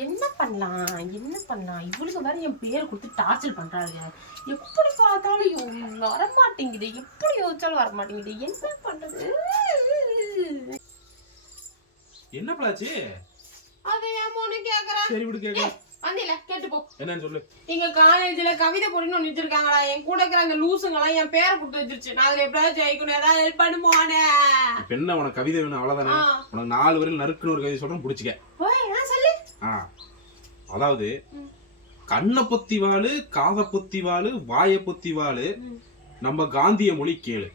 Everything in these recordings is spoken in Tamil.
என்ன பண்ணலாம் என்ன பண்ணலாம்? இவளுக்கு வேற என் பேரை கொடுத்து டார்ச்சர் பண்றாங்க. எப்படி பார்த்தாலும் வரமாட்டேங்குது. எப்படி யோசிச்சாலும் வரமாட்டேங்குது. என்ன பண்றது? என்ன பிளாச்சு? அது என் பொண்ணு கேக்குறா. சரி விடு கேக்க. வந்தில கேட்டு போ. என்னன்னு சொல்லு. எங்க காலேஜ்ல கவிதை போடுன்னு ஒன்னு வச்சிருக்காங்கடா. என் கூட இருக்கிற லூசுங்கலாம் என் பேரை கொடுத்து வச்சிருச்சு. நான் அதுல எப்படியாவது ஜெயிக்கணும். ஏதாவது ஹெல்ப் பண்ணுமோனே. இப்ப என்ன உனக்கு கவிதை வேணும் அவ்வளவுதானே? உனக்கு 4 வரையில நறுக்குன்னு ஒரு கவிதை சொல்றேன் புடிச்சுக்க. ஓய் நான் சொல்லு. அதாவது கண்ணை பொத்தி வாழு, காதை பொத்தி வாழு, வாயை பொத்தி வாழு, நம்ம காந்திய மொழி கேளு.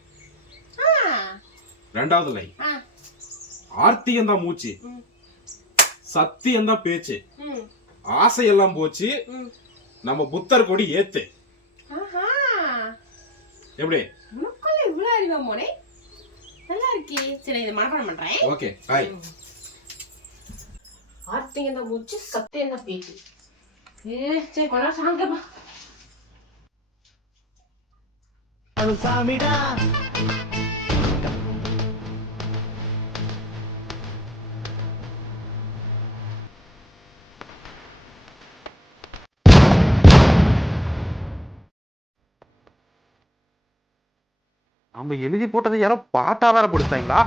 ரெண்டாவது லைன் ஆர்த்தியம் தான் மூச்சு, சத்தியம் தான் பேச்சு, ஆசையெல்லாம் போச்சு, நம்ம புத்தர் கொடி ஏத்து. எப்படி இவ்வளவு அறிவா மோனே? நல்லா இருக்கே. சரி இதை மனப்பாடம் பண்றேன். Okay bye. ஆர்த்தியம் தான் மூச்சு, சத்தியம் தான் பேச்சு. சரி கொஞ்சம் சாங்கப்பா. அனுசாமிடா நம்ம எழுதி போட்டதை யாரோ பாட்டா வேற பிடிச்சாங்களா?